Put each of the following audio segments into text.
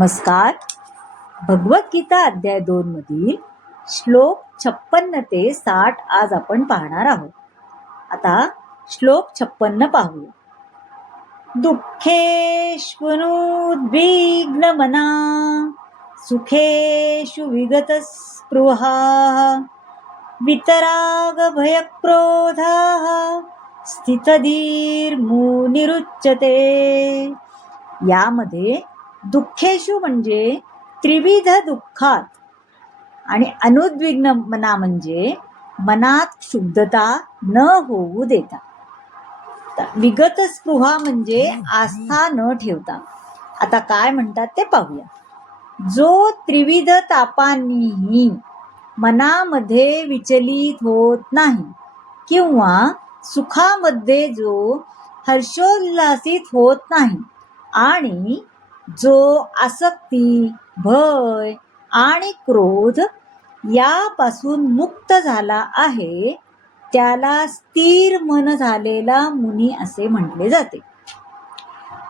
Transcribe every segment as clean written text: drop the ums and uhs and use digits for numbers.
नमस्कार. भगवद्गीता अध्याय 2 मधील श्लोक 56 ते 60 आज आपण पाहणार आहोत. आता श्लोक 56 पाहूया. दुःखेष्वनुद्विग्नमना सुखेषु विगतस्पृहा वितराग भयक्रोधाः स्थितधीर्मुनिरुच्यते. यामध्ये दुःखेषु म्हणजे त्रिविध दुःखात आणि अनुद्विग्न मना म्हणजे मनात क्षुब्धता न होऊ देता. विगत स्पृहा म्हणजे आस्था न ठेवता. आता काय म्हणतात ते पाहूया. जो त्रिविध तापांनीही मनामध्ये विचलित होत नाही किंवा सुखामध्ये जो हर्षोल्लासित होत नाही आणि जो आसक्ती, भय आणि क्रोध यापासून मुक्त झाला आहे त्याला स्थिर मन झालेला मुनी असे म्हटले जाते.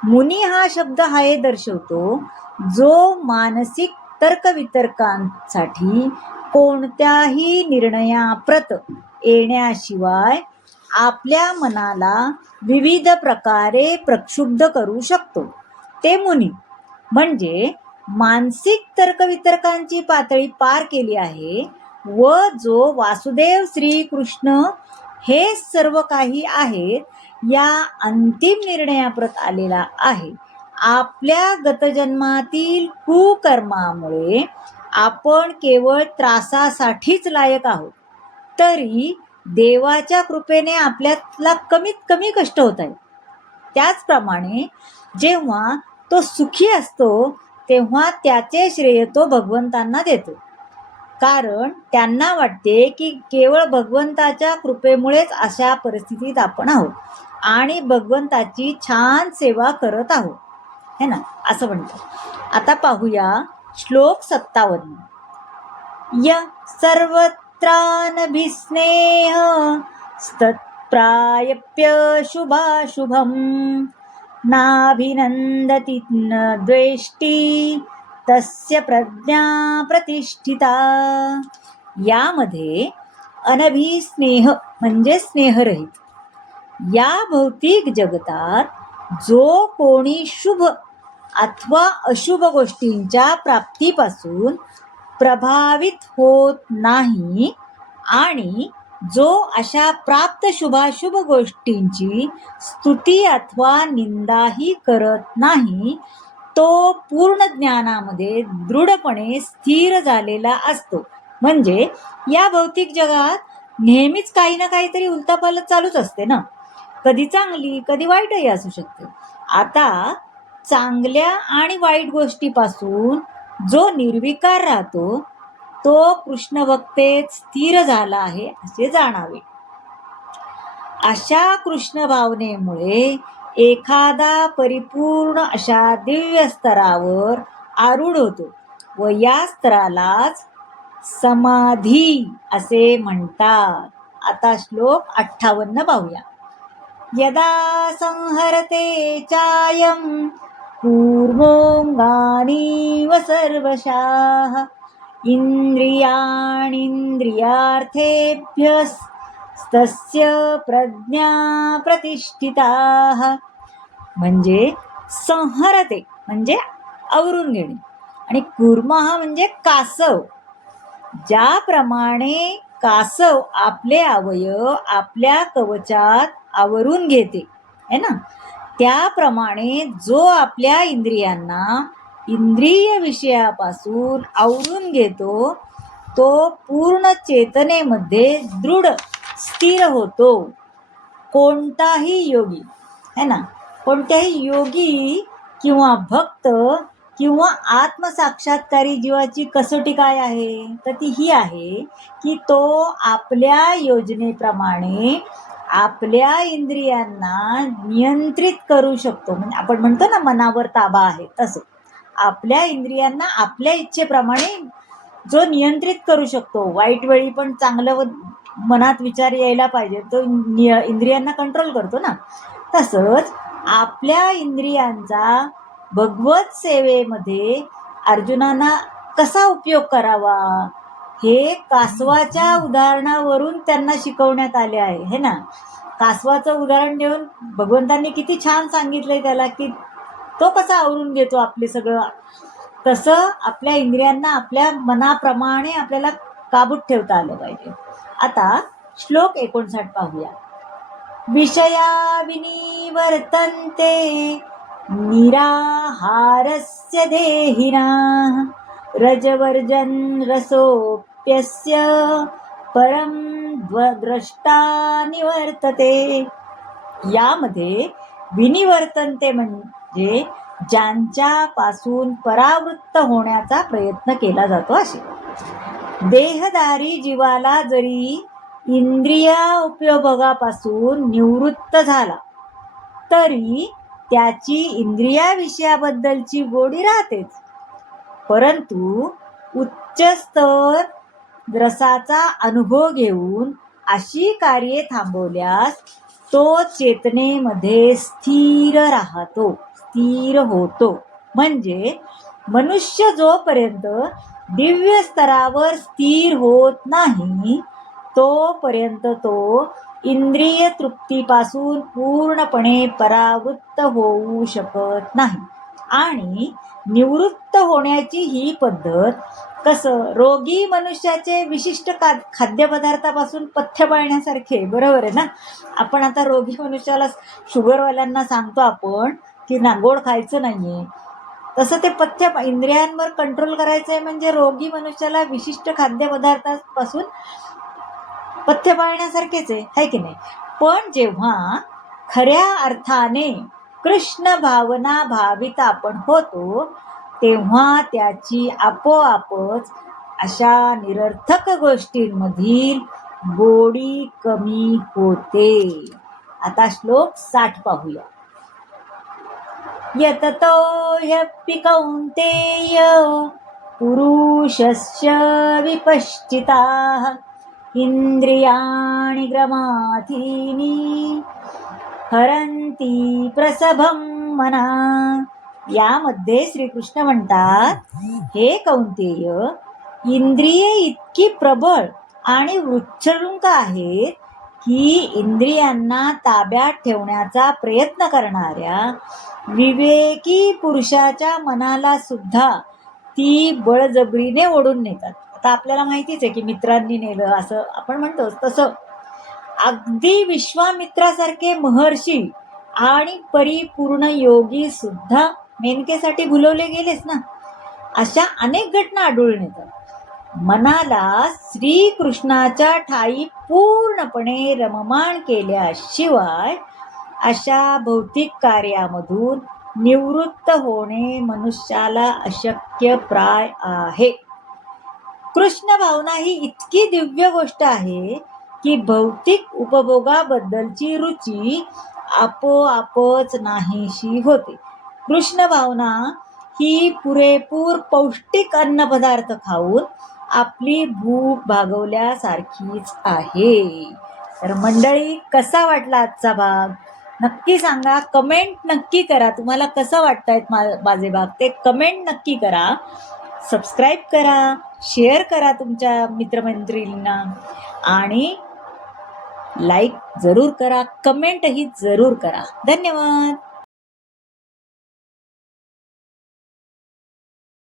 मुनी हा शब्द हे दर्शवतो जो मानसिक तर्कवितर्कांसाठी कोणत्याही निर्णयाप्रत येण्याशिवाय आपल्या मनाला विविध प्रकारे प्रक्षुब्ध करू शकतो ते मुनी. म्हणजे मानसिक तर्कवितर्कांची पातळी पार केली आहे व जो वासुदेव श्रीकृष्ण हे सर्व काही आहेत या अंतिम निर्णयाप्रत आलेला आहे. आपल्या गतजन्मातील कुकर्मामुळे आपण केवळ त्रासासाठीच लायक आहोत, तरी देवाच्या कृपेने आपल्याला कमीत कमी कष्ट होत आहेत. त्याचप्रमाणे जेव्हा तो सुखी असतो तेव्हा त्याचे श्रेय तो भगवंतांना देतो, कारण त्यांना वाटते की केवळ भगवंताच्या कृपेमुळेच अशा परिस्थितीत आपण आहोत आणि भगवंताची छान सेवा करत आहोत, है ना, असं म्हणतात. आता पाहूया श्लोक 57. य सर्वत्रानभिस्नेह स्तत्प्रायप्य शुभाशुभम नाभिनंदति न द्वेष्टी तस्य प्रज्ञा प्रतिष्ठिता. यामध्ये अनभिस्नेह म्हणजे स्नेहरहित. या भौतिक जगतात जो कोणी शुभ अथवा अशुभ गोष्टींच्या प्राप्तीपासून प्रभावित होत नाही आणि जो अशा प्राप्त शुभाशुभ गोष्टींची स्तुती अथवा निंदाही करत नाही तो पूर्ण ज्ञानामध्ये दृढपणे स्थिर झालेला असतो. म्हणजे या भौतिक जगात नेहमीच काही ना काहीतरी उलटापालट चालूच असते ना, कधी चांगली कधी वाईटही असू शकते. आता चांगल्या आणि वाईट गोष्टीपासून जो निर्विकार राहतो तो कृष्ण भक्तेत स्थिर झाला आहे असे जाणावे. अशा कृष्ण भावनेमुळे एखादा परिपूर्ण अशा दिव्य स्तरावर आरूढ होतो व या स्तरालाच समाधी असे म्हणतात. आता श्लोक 58 पाहूया. यदा संहरते चायं कूर्मोऽङ्गानीव सर्वशः इंद्रियाणींद्रियार्थेभ्यस्तस्य प्रज्ञा प्रतिष्ठिता. म्हणजे संहरते म्हणजे आवरून घेणे आणि कूर्म हा म्हणजे कासव. ज्याप्रमाणे कासव आपले अवयव आपल्या कवचात आवरून घेते है ना, त्याप्रमाणे जो आपल्या इंद्रियांना इंद्रिय विषयापासून आवरून घेतो तो पूर्ण चेतनेमध्ये दृढ स्थिर होतो. कोणताही योगी है ना, कोणत्याही योगी किंवा भक्त किंवा आत्मसाक्षात्कारी जीवाची कसोटी काय आहे तर ती ही आहे की तो आपल्या योजनेप्रमाणे आपल्या इंद्रियांना नियंत्रित करू शकतो. म्हणजे आपण म्हणतो ना मनावर ताबा आहे, तसं आपल्या इंद्रियांना आपल्या इच्छेप्रमाणे जो नियंत्रित करू शकतो. वाईट वेळी पण चांगलं मनात विचार यायला पाहिजे तो इंद्रियांना कंट्रोल करतो ना, तसंच आपल्या इंद्रियांचा भगवत सेवेमध्ये अर्जुनांना कसा उपयोग करावा हे कासवाच्या उदाहरणावरून त्यांना शिकवण्यात आले आहे, है ना. कासवाचं उदाहरण देऊन भगवंतांनी किती छान सांगितलंय त्याला की तो कसा आवरून घेतो आपले सगळं. तसं आपल्या इंद्रियांना आपल्या मनाप्रमाणे आपल्याला काबूत ठेवता आलं पाहिजे. आता श्लोक 59 पाहूया. विषया विनिवर्तन्ते निराहारस्य देहिनाः रजवर्जन रसोप्यस्य परम द्रष्टा निवर्तते. यामध्ये विनिवर्तनते म्हणजे ज्यांच्यापासून परावृत्त होण्याचा प्रयत्न केला जातो असे. देहधारी जीवाला जरी इंद्रिय उपयोगापासून निवृत्त झाला तरी त्याची इंद्रिया विषयाबद्दलची गोडी राहतेच, परंतु उच्च स्तर रसाचा अनुभव घेऊन अशी कार्ये थांबवल्यास तो चेतनेमध्ये स्थिर राहतो, स्थिर होतो. म्हणजे मनुष्य जोपर्यंत दिव्य स्तरावर स्थिर होत नाही तोपर्यंत तो इंद्रिय तृप्तीपासून पूर्णपणे परावृत्त होऊ शकत नाही. आणि निवृत्त होण्याची ही पद्धत कसं रोगी मनुष्याचे विशिष्ट खाद्यपदार्थापासून पथ्य पाळण्यासारखे, बरोबर आहे ना. आपण आता रोगी मनुष्याला शुगरवाल्यांना सांगतो आपण की ना गोड खायचं नाहीये, तसं ते पथ्य इंद्रियांवर कंट्रोल करायचं आहे म्हणजे रोगी मनुष्याला विशिष्ट खाद्यपदार्थापासून पथ्य पाळण्यासारखेच आहे की नाही. पण जेव्हा खऱ्या अर्थाने कृष्ण भावना भावित आपण होतो तेव्हा त्याची आपोआपच अशा निरर्थक गोष्टींमधील गोडी कमी होते. आता श्लोक 60 पाहूया. यततो ह्यपि कौन्तेय पुरुषस्य विपश्चिताः इंद्रियाणि ग्रमाथीनि हरंती प्रसभं मना. यामध्ये श्रीकृष्ण म्हणतात, हे कौंतेय, इंद्रिये इतकी प्रबळ आणि वृच्छृंख आहेत की इंद्रियांना ताब्यात ठेवण्याचा प्रयत्न करणाऱ्या विवेकी पुरुषाच्या मनाला सुद्धा ती बळजबरीने ओढून नेतात. आता आपल्याला माहितीच आहे की मित्रांनी नेलं असं आपण म्हणतो, तसं अगदी विश्वामित्रासारखे महर्षी आणि परिपूर्ण योगी सुद्धा मेनकेसाठी भुलवले गेलेच ना. अशा अनेक घटना आढळून येतात. मनाला श्रीकृष्णाच्या ठाई पूर्णपणे रममाण केल्याशिवाय अशा भौतिक कार्यामधून निवृत्त होणे मनुष्याला अशक्य प्राय आहे. कृष्ण भावना ही इतकी दिव्य गोष्ट आहे की भौतिक उपभोगाबद्दलची रुची आपोआपच नाहीशी होते. कृष्ण भावना ही पुरेपूर पौष्टिक अन्नपदार्थ खाऊन आपली भूक भागवल्यासारखीच आहे. तर मंडळी, कसा वाटला आजचा भाग नक्की सांगा, कमेंट नक्की करा. तुम्हाला कसं वाटतायत माझे भाग ते कमेंट नक्की करा. सबस्क्राईब करा, शेअर करा तुमच्या मित्रमैत्रिणींना आणि लाईक जरूर करा, कमेंटही जरूर करा. धन्यवाद.